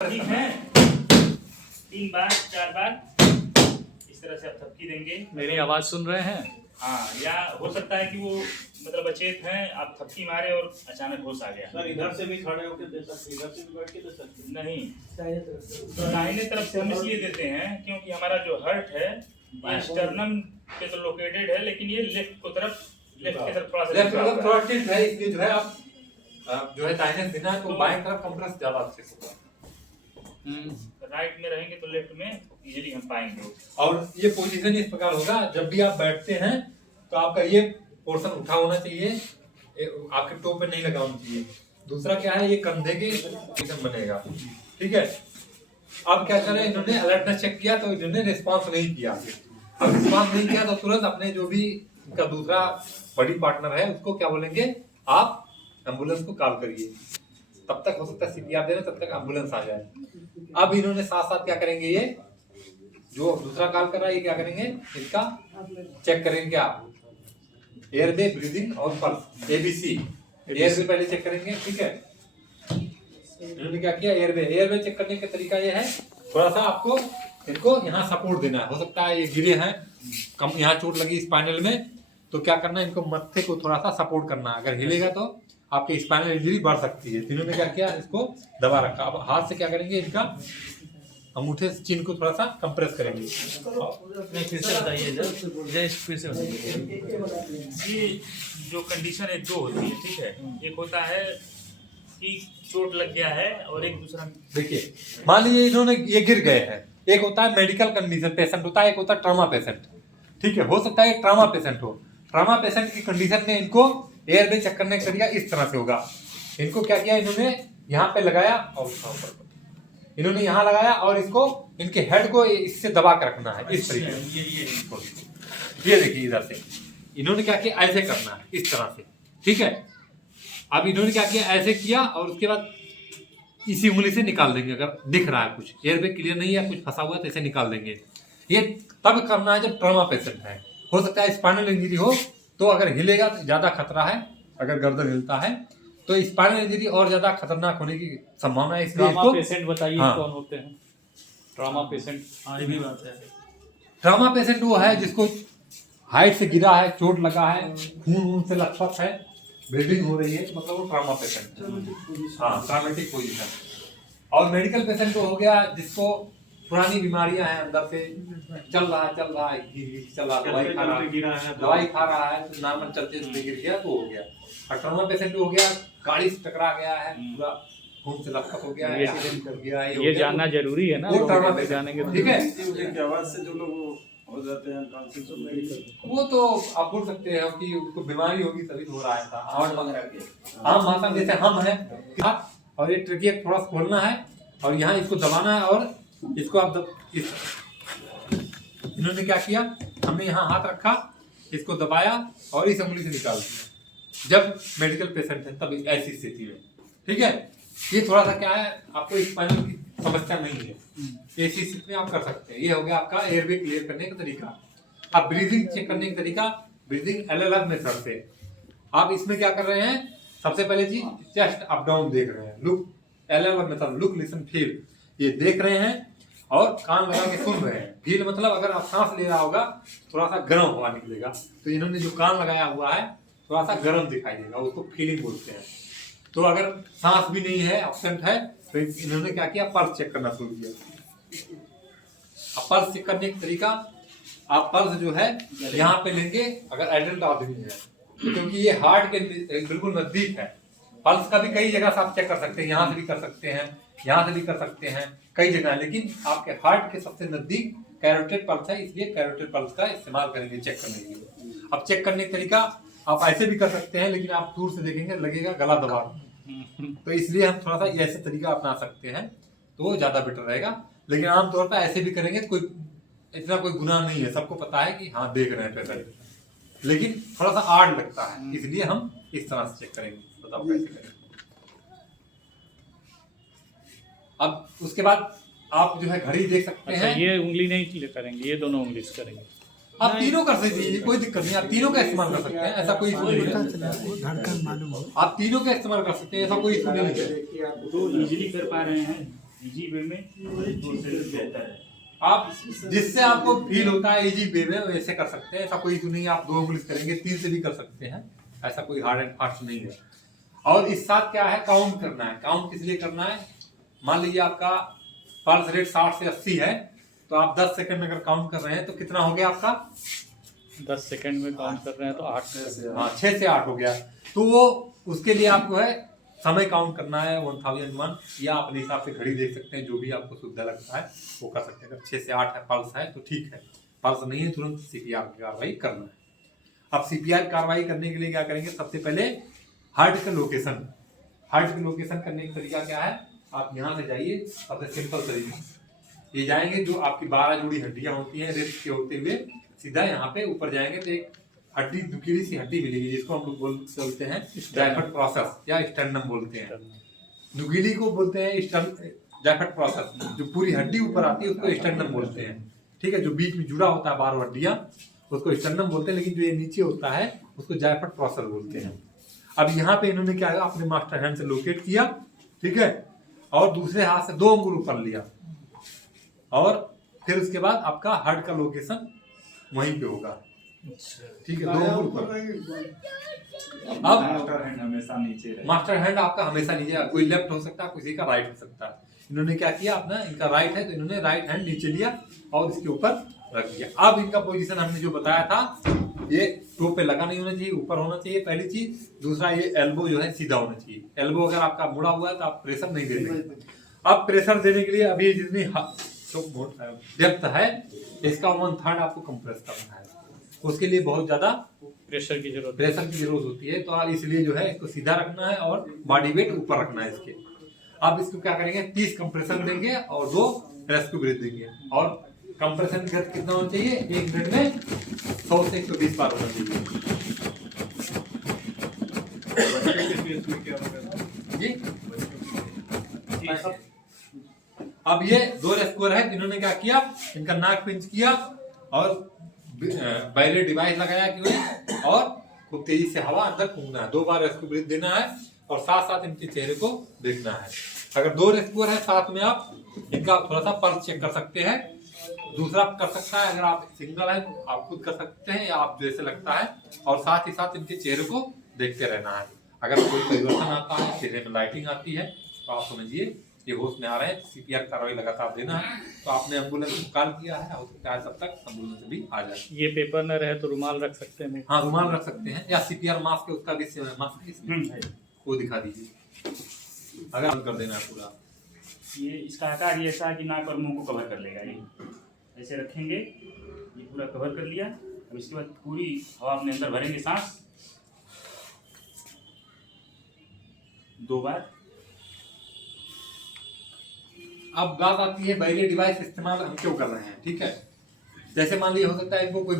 ठीक है, 3 बार 4 बार इस तरह से आप थपकी देंगे। मेरी आवाज सुन रहे हैं? हाँ, या हो सकता है कि वो मतलब अचेत हैं, आप थपकी मारे और अचानक होश आ गया। सर इधर से भी खड़े होकर दे सकते, इधर से भी बैठ के दे सकते। नहीं, दाहिने तरफ से हम इसलिए देते हैं क्योंकि हमारा जो हर्ट है ये स्टर्नम पे तो लोकेटेड है, लेकिन ये लेफ्ट की तरफ थोड़ा सा लेफ्ट तरफ थोड़ा टिल्ट है, इसलिए जो है आप जो है दाहिने से देना है तो बाएं तरफ कंप्रेस ज्यादा अच्छे से होगा। राइट में रहेंगे तो लेफ्ट में इजीली हम पाएंगे। और ये पोजीशन इस प्रकार होगा, जब भी आप बैठते हैं तो आपका ये पोर्शन उठा होना चाहिए, आपके टो पे नहीं लगा होना चाहिए। दूसरा क्या है, ये कंधे के पोजीशन बनेगा, ठीक है। अब क्या करें, इन्होंने अलर्टनेस चेक किया तो इन्होंने रिस्पांस नहीं किया। अब रिस्पांस नहीं किया तो तुरंत अपने जो भी इनका दूसरा बड़ी पार्टनर है उसको क्या बोलेंगे, आप एम्बुलेंस को कॉल करिए। तब तक हो सकता है सीपीआर दे रहे, तब तक एम्बुलेंस आ जाए। अब इन्होंने साथ साथ क्या करेंगे, ये जो दूसरा कॉल कर रहा है ये क्या करेंगे, इसका चेक करेंगे आप एयरवे, ब्रीदिंग और पल्स, एबीसी। एयरवे पहले चेक करेंगे, ठीक है। इन्होंने क्या किया, एयरवे चेक करने का तरीका ये है, थोड़ा सा आपको इनको यहाँ सपोर्ट देना है। हो सकता है ये गिरे हैं, कम यहाँ चोट लगी स्पाइनल में, तो क्या करना है, इनको मत्थे को थोड़ा सा सपोर्ट करना है। अगर हिलेगा तो आपकी स्पाइनल इंजरी बढ़ सकती है। इन्होंने क्या किया, इसको दबा रखा। अब हाथ से क्या करेंगे, इनका अंगूठे से चिन को थोड़ा सा कंप्रेस करेंगे। नहीं, फिर से बताइए जय, फिर से बताइए। ये जो कंडीशन है दो होती है, ठीक है। एक होता है कि चोट लग गया है और एक दूसरा, देखिए मान लीजिए इन्होंने ये गिर गए हैं, एक होता है मेडिकल कंडीशन पेशेंट होता है, एक होता है ट्रॉमा पेशेंट, ठीक है। हो सकता है एक ट्रॉमा पेशेंट हो। ट्रॉमा पेशेंट की कंडीशन में इनको एयरवे चेक करने का तरीका इस तरह से होगा। इनको क्या किया, इन्होंने यहाँ पे लगाया और इन्होंने यहाँ लगाया और इसको इनके हेड को इससे दबा कर रखना है इस तरीके से। ये देखिए इधर से इन्होंने क्या किया, ऐसे करना है इस तरह से, ठीक है। अब इन्होंने क्या किया, ऐसे किया और उसके बाद इसी उंगली से निकाल देंगे। अगर दिख रहा है कुछ एयरवे क्लियर नहीं है, कुछ फंसा हुआ है तो ऐसे निकाल देंगे। ये तब करना है जब ट्रॉमा पेशेंट है। हो सकता है स्पाइनल इंजरी हो, तो अगर हिलेगा तो ज्यादा खतरा है। अगर गर्दन हिलता है तो स्पाइनल इंजरी और ज्यादा खतरनाक होने की संभावना है। इसलिए ट्रॉमा पेशेंट बताइए, हाँ। कौन होते हैं ट्रॉमा पेशेंट? ये भी बात है। ट्रॉमा पेशेंट वो है जिसको हाइट से गिरा है, चोट लगा है, खून से लथपथ है, ब्लीडिंग हो रही है, मतलब वो ट्रॉमा पेशेंट, हाँ, ट्रॉमेटिक पोजीशन। और मेडिकल पेशेंट तो हो गया जिसको पुरानी बीमारियां हैं, अंदर से चल रहा है दवाई खा रहा है तो नॉर्मल चलते चलते गिर गया तो हो गया। और ट्रॉमा पेशेंट हो गया गाड़ी से टकरा गया है, पूरा खून से लथपथ हो गया है, एक्सीडेंट कर गया है, ये जानना जरूरी है ना, वो ट्रॉमा पे जानेंगे तो। ठीक है। उनकी आवाज से जो लोग हो जाते हैं कॉन्शियस, वो तो आप बोल सकते हैं कि उसको बीमारी होगी तभी तो हो रहा है था। आम भाषा में जैसे हम है, और ये ट्रिकी थोड़ा सा खोलना है और यहाँ इसको दबाना है और इसको आप इन्होंने क्या किया, हमने यहाँ हाथ रखा, इसको दबाया और इस उंगली से निकाल दिया। जब मेडिकल पेशेंट है तब ऐसी स्थिति में, ठीक है। ये थोड़ा सा क्या है, आपको स्पाइनल की समस्या नहीं है, ऐसी स्थिति में आप कर सकते हैं। ये हो गया आपका एयरवे क्लियर करने का तरीका। अब ब्रीदिंग चेक करने का तरीका, ब्रीदिंग अलग मेथड से। आप इसमें क्या कर रहे हैं, सबसे पहले चीज चेस्ट अप डाउन देख रहे हैं, लुक अलग मेथड, लुक लिसन फील, ये देख रहे हैं और कान लगा के सुन रहे हैं। फील मतलब अगर आप सांस ले रहा होगा थोड़ा सा गर्म हवा निकलेगा, तो इन्होंने जो कान लगाया हुआ है थोड़ा सा गर्म दिखाई देगा, उसको फीलिंग बोलते हैं। तो अगर सांस भी नहीं है, एब्सेंट है, तो इन्होंने क्या किया, पल्स चेक करना शुरू किया। अब पल्स चेक करने का तरीका, आप पल्स जो है यहाँ पे लेंगे अगर एडल्ट आदमी है, क्योंकि ये हार्ट के बिल्कुल नजदीक है। पल्स का भी कई जगह से आप चेक कर सकते हैं, यहाँ से भी कर सकते हैं, यहाँ से भी कर सकते हैं, कई जगह, लेकिन आपके हार्ट के सबसे नजदीक कैरोटिड पल्स है, इसलिए कैरोटिड पल्स का इस्तेमाल करेंगे चेक करने के लिए। अब चेक करने का तरीका आप ऐसे भी कर सकते हैं, लेकिन आप दूर से देखेंगे लगेगा गला दबा, तो इसलिए हम थोड़ा सा ऐसे तरीका अपना सकते हैं, तो वो ज्यादा बेटर रहेगा। लेकिन आमतौर पर ऐसे भी करेंगे तो कोई इतना कोई गुनाह नहीं है, सबको पता है कि हाँ देख रहे हैं पेशेंट, लेकिन थोड़ा सा आड़ लगता है, इसलिए हम इस तरह से चेक करेंगे। बताओ कैसे करेंगे। अब उसके बाद आप जो है घड़ी देख सकते हैं। ये उंगली नहीं करेंगे, ये दोनों उंगली से करेंगे। आप तीनों कर सकते हैं, कोई दिक्कत नहीं, आप तीनों का इस्तेमाल कर सकते हैं, ऐसा कोई इशू नहीं है। आप तीनों का इस्तेमाल कर सकते हैं, ऐसा कोई इशू नहीं है। तो इजीली कर पा रहे हैं। इजी वे में तो उससे बेहतर है। आप जिससे आपको फील होता है इजी वे में वैसे कर सकते हैं, ऐसा कोई इशू नहीं है। आप 2 उंगली करेंगे 3 से भी कर सकते हैं, ऐसा कोई हार्ड एंड फास्ट नहीं है। और इस साथ क्या है, काउंट करना है। काउंट किस लिए करना है, मान लीजिए आपका पल्स रेट 60 से 80 है, तो आप 10 सेकंड में अगर काउंट कर रहे हैं तो कितना हो गया आपका, 10 सेकंड में काउंट कर रहे हैं तो 8 हाँ 6 से 8 हो गया। तो वो उसके लिए आपको है समय काउंट करना है 1001, या अपने हिसाब से घड़ी देख सकते हैं, जो भी आपको सुविधा लगता है वो कर सकते हैं। अगर 6 से 8 है पल्स है तो ठीक है, पल्स नहीं है तुरंत सीपीआर की कार्रवाई करना है। अब सीपीआर कार्रवाई करने के लिए क्या करेंगे, सबसे पहले हार्ट का लोकेशन। हार्ट का लोकेशन करने का तरीका क्या है, आप यहाँ से जाइए, सबसे सिंपल तरीका ये जाएंगे, जो आपकी 12 जोड़ी हड्डियां होती हैं रिस्ट के होते हुए सीधा यहाँ पे ऊपर जाएंगे तो एक हड्डी, दुकीली सी हड्डी मिलेगी, जिसको हम लोग बोलते हैं जायफट प्रोसेस या स्टर्नम बोलते हैं। दुकीली को बोलते हैं जायफट प्रोसेस, जो पूरी हड्डी ऊपर आती है उसको स्टर्नम बोलते हैं, ठीक है। जो बीच में जुड़ा होता है 12 हड्डियां उसको स्टर्नम बोलते हैं, लेकिन जो ये नीचे होता है उसको जायफट प्रोसेस बोलते हैं। अब यहाँ पे इन्होंने क्या किया, अपने मास्टर हैंड से लोकेट किया, ठीक है, और दूसरे हाथ से 2 अंगुल ऊपर लिया, और फिर उसके बाद आपका हार्ट का लोकेशन वहीं पे होगा, ठीक है, 2 अंगुल ऊपर। अब मास्टर हैंड हमेशा नीचे रहे। मास्टर हैंड आपका हमेशा नीचे, कोई लेफ्ट हो सकता है, किसी का राइट हो सकता है। इन्होंने क्या किया, अपना इनका राइट है तो इन्होंने राइट हैंड नीचे लिया और इसके ऊपर रख दिया। अब इनका पोजीशन हमने जो बताया था, ये टो पे लगा नहीं होना चाहिए, ऊपर होना चाहिए पहली चीज। दूसरा, ये एल्बो जो है सीधा होना चाहिए। एल्बो अगर आपका मुड़ा हुआ है तो आप प्रेशर नहीं दे सकते। अब प्रेशर देने के लिए अभी जितनी डेप्थ है इसका 1/3 आपको कंप्रेस करना है, उसके लिए बहुत ज्यादा प्रेशर की जरूरत होती है। तो आप इसलिए जो है इसको सीधा रखना है और बॉडी वेट ऊपर रखना है इसके। अब इसको क्या करेंगे, 30 कंप्रेशन देंगे और 2 रेस्क्यू ब्रीथ देंगे। और कंप्रेशन का कितना होना चाहिए, 1 मिनट में 100 से 120 बार होना चाहिए जी। अब ये 2 रेस्क्यूअर है जिन्होंने क्या किया, इनका नाक पिंच किया और बैरियर डिवाइस लगाया कि और खूब तेजी से हवा अंदर फूंकना है। 2 बार रेस्क्यू ब्रीथ देना है और साथ साथ इनके चेहरे को देखना है। अगर 2 रेस्क्यूअर है साथ में आप इनका थोड़ा सा पल्स चेक कर सकते हैं। दूसरा कर सकता है, अगर आप सिंगल है तो आप खुद कर सकते हैं या आप जैसे लगता है, और साथ ही साथ इनके चेहरे को देखते रहना है। अगर कोई परिवर्तन आता है, चेहरे में लाइटिंग आती है, तो आप समझिए ये होश में आ रहे हैं, सीपीआर कार्रवाई लगातार देना है। तो आपने एम्बुलेंस को कॉल किया है, हो सकता है तब तक एम्बुलेंस भी आ जाए। ये पेपर न रहे तो रुमाल रख सकते हैं, हाँ रुमाल रख सकते हैं, या सीपीआर मास्क है उसका भी मास्क वो दिखा दीजिए, अगर कर देना है पूरा। ये इसका आकार ये ऐसा है कि नाक और मुंह को कवर कर लेगा। ये ऐसे रखेंगे, ये पूरा कवर कर लिया। अब इसके बाद पूरी हवा अपने अंदर भरेंगे, सांस 2 बार। अब बात आती है बैरियर डिवाइस इस्तेमाल हम क्यों कर रहे हैं, ठीक है। जैसे मान लीजिए हो सकता है इनको कोई